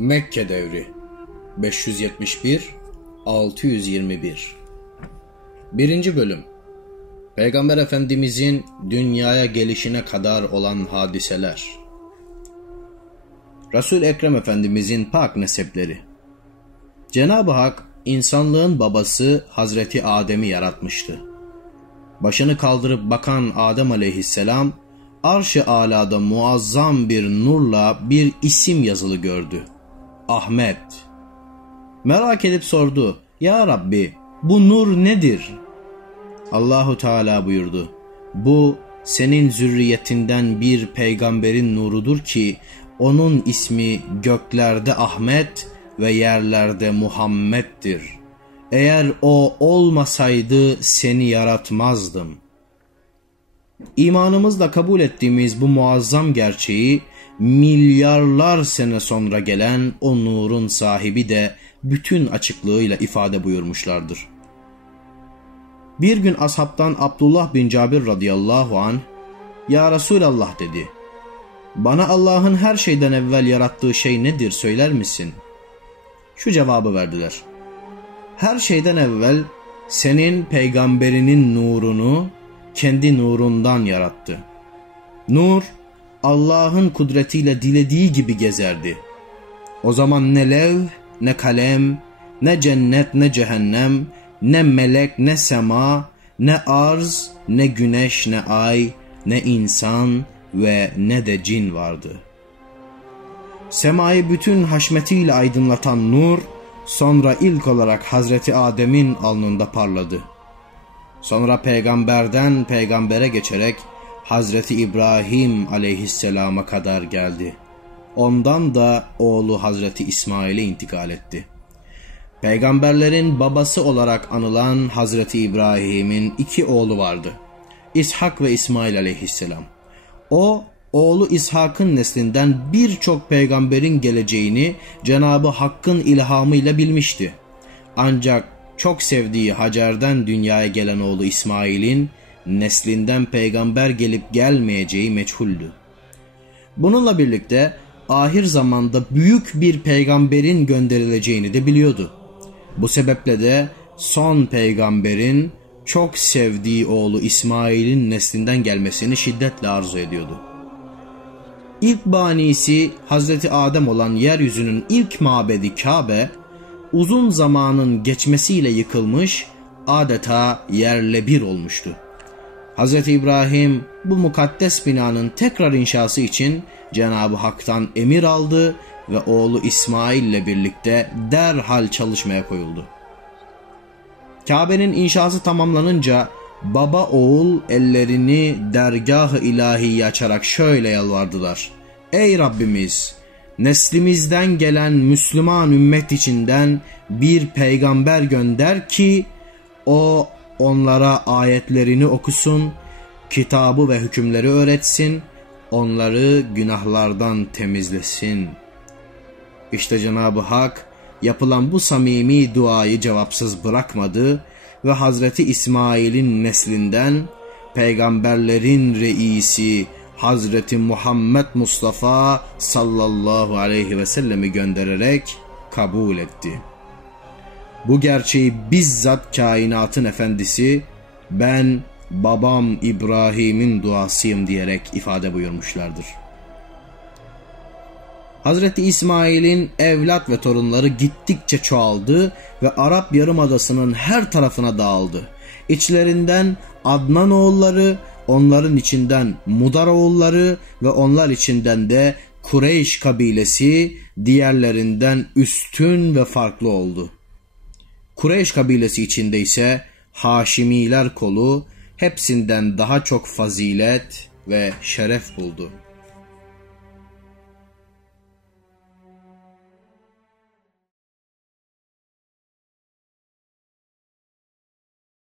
Mekke devri 571-621 1. Bölüm Peygamber Efendimizin dünyaya gelişine kadar olan hadiseler. Resul-i Ekrem Efendimizin pak nesepleri. Cenab-ı Hak insanlığın babası Hazreti Adem'i yaratmıştı. Başını kaldırıp bakan Adem aleyhisselam arş-ı alada muazzam bir nurla bir isim yazılı gördü. Ahmet. Merak edip sordu: "Ya Rabbi, bu nur nedir?" Allahu Teala buyurdu: "Bu senin zürriyetinden bir peygamberin nurudur ki onun ismi göklerde Ahmet ve yerlerde Muhammed'dir. Eğer o olmasaydı seni yaratmazdım." İmanımızla kabul ettiğimiz bu muazzam gerçeği milyarlar sene sonra gelen o nurun sahibi de bütün açıklığıyla ifade buyurmuşlardır. Bir gün ashabtan Abdullah bin Cabir radıyallahu anh, "Ya Resulallah," dedi, "bana Allah'ın her şeyden evvel yarattığı şey nedir söyler misin?" Şu cevabı verdiler: "Her şeyden evvel senin peygamberinin nurunu kendi nurundan yarattı. Nur Allah'ın kudretiyle dilediği gibi gezerdi. O zaman ne levh, ne kalem, ne cennet, ne cehennem, ne melek, ne sema, ne arz, ne güneş, ne ay, ne insan ve ne de cin vardı. Semayı bütün haşmetiyle aydınlatan nur, sonra ilk olarak Hazreti Adem'in alnında parladı. Sonra peygamberden peygambere geçerek Hazreti İbrahim aleyhisselama kadar geldi. Ondan da oğlu Hazreti İsmail'e intikal etti. Peygamberlerin babası olarak anılan Hazreti İbrahim'in 2 oğlu vardı: İshak ve İsmail aleyhisselam. O, oğlu İshak'ın neslinden birçok peygamberin geleceğini Cenab-ı Hakk'ın ilhamıyla bilmişti. Ancak çok sevdiği Hacer'den dünyaya gelen oğlu İsmail'in neslinden peygamber gelip gelmeyeceği meçhuldü. Bununla birlikte ahir zamanda büyük bir peygamberin gönderileceğini de biliyordu. Bu sebeple de son peygamberin çok sevdiği oğlu İsmail'in neslinden gelmesini şiddetle arzu ediyordu. İlk banisi Hazreti Adem olan yeryüzünün ilk mabedi Kabe, uzun zamanın geçmesiyle yıkılmış, adeta yerle bir olmuştu. Hazreti İbrahim bu mukaddes binanın tekrar inşası için Cenab-ı Hak'tan emir aldı ve oğlu İsmail ile birlikte derhal çalışmaya koyuldu. Kabe'nin inşası tamamlanınca baba oğul ellerini dergâh-ı ilahiyi açarak şöyle yalvardılar: "Ey Rabbimiz, neslimizden gelen Müslüman ümmet içinden bir peygamber gönder ki o onlara ayetlerini okusun, kitabı ve hükümleri öğretsin, onları günahlardan temizlesin." İşte Cenab-ı Hak yapılan bu samimi duayı cevapsız bırakmadı ve Hazreti İsmail'in neslinden peygamberlerin reisi Hazreti Muhammed Mustafa sallallahu aleyhi ve sellemi göndererek kabul etti. Bu gerçeği bizzat kainatın efendisi, "Ben babam İbrahim'in duasıyım" diyerek ifade buyurmuşlardır. Hazreti İsmail'in evlat ve torunları gittikçe çoğaldı ve Arap Yarımadası'nın her tarafına dağıldı. İçlerinden Adnan oğulları, onların içinden Mudar oğulları ve onlar içinden de Kureyş kabilesi diğerlerinden üstün ve farklı oldu. Kureyş kabilesi içinde ise Haşimiler kolu hepsinden daha çok fazilet ve şeref buldu.